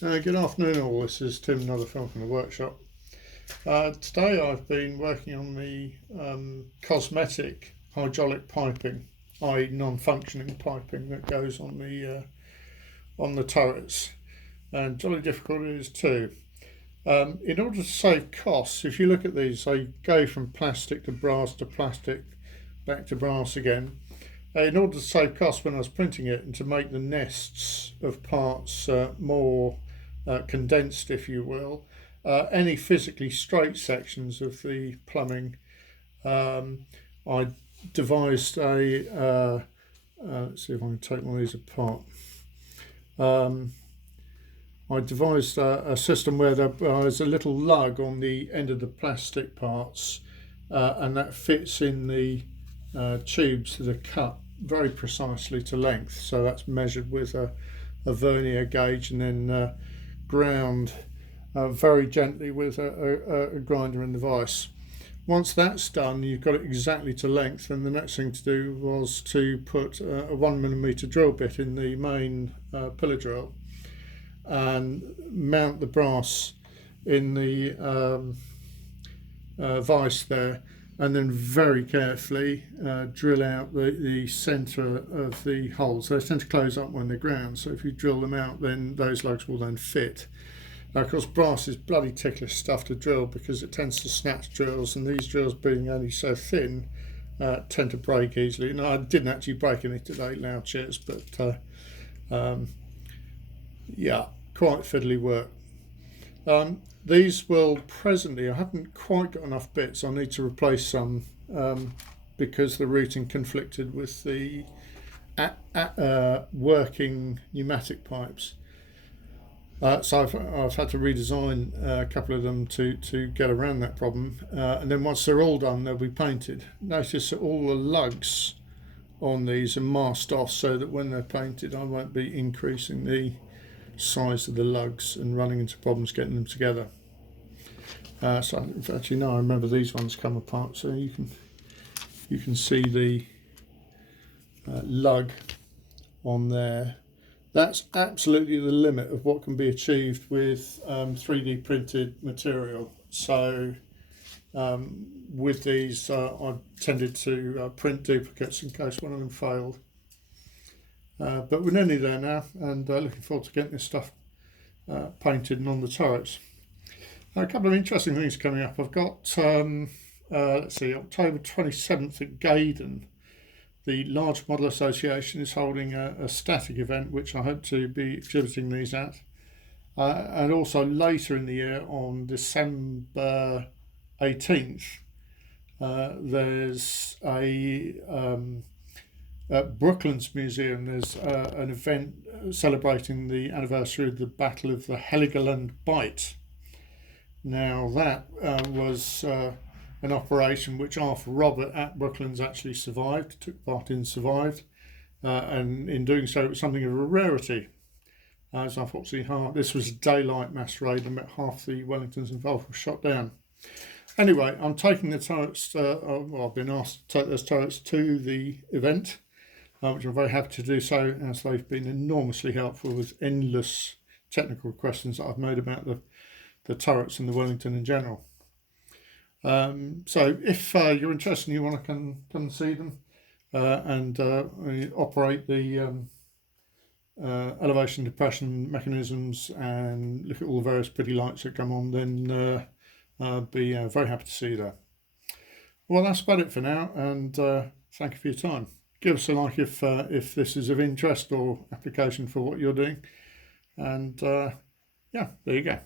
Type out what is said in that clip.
Good afternoon all, this is Tim, another film from the workshop. Today I've been working on the cosmetic hydraulic piping, i.e. non-functioning piping that goes on the turrets, and jolly difficult it is too. In order to save costs, if you look at these, they go from plastic to plastic, back to brass again. In order to save costs when I was printing it and to make the nests of parts more condensed, if you will, any physically straight sections of the plumbing, I devised a, let's see if I can take one of these apart. I devised a system where there's a little lug on the end of the plastic parts, and that fits in the tubes that are cut very precisely to length. So that's measured with a vernier gauge and then ground very gently with a grinder and the vise. Once that's done, you've got it exactly to length, and the next thing to do was to put a 1mm drill bit in the main pillar drill and mount the brass in the vise there, and then very carefully drill out the centre of the holes. They tend to close up when they're ground, so if you drill them out, then those lugs will then fit. Of course, brass is bloody ticklish stuff to drill because it tends to snatch drills, and these drills, being only so thin, tend to break easily. And I didn't actually break any today, loud cheers, but yeah, quite fiddly work. These will presently, I haven't quite got enough bits, I need to replace some because the routing conflicted with the working pneumatic pipes. So I've had to redesign a couple of them to get around that problem, and then once they're all done, they'll be painted. Notice that all the lugs on these are masked off so that when they're painted I won't be increasing the size of the lugs and running into problems getting them together. So actually no, I remember these ones come apart, so you can see the lug on there. That's absolutely the limit of what can be achieved with 3D printed material. So with these I tended to print duplicates in case one of them failed. But we're nearly there now, and looking forward to getting this stuff painted and on the turrets. A couple of interesting things coming up. I've got, let's see, October 27th at Gaydon. The Large Model Association is holding a static event, which I hope to be exhibiting these at. And also later in the year, on December 18th, there's at Brooklands Museum, there's an event celebrating the anniversary of the Battle of the Heligoland Bight. Now that was an operation which Arthur Robert at Brooklands actually survived, took part in, survived, and in doing so it was something of a rarity, as unfortunately this was a daylight mass raid and about half the Wellingtons involved were shot down. Anyway, I'm taking the turrets, well, I've been asked to take those turrets to the event, which I'm very happy to do so, as they've been enormously helpful with endless technical questions that I've made about the turrets and the Wellington in general. So if you're interested and you want to come and see them and operate the elevation depression mechanisms and look at all the various pretty lights that come on, then be very happy to see you there. Well, that's about it for now, and thank you for your time. Give us a like if this is of interest or application for what you're doing, and yeah, there you go.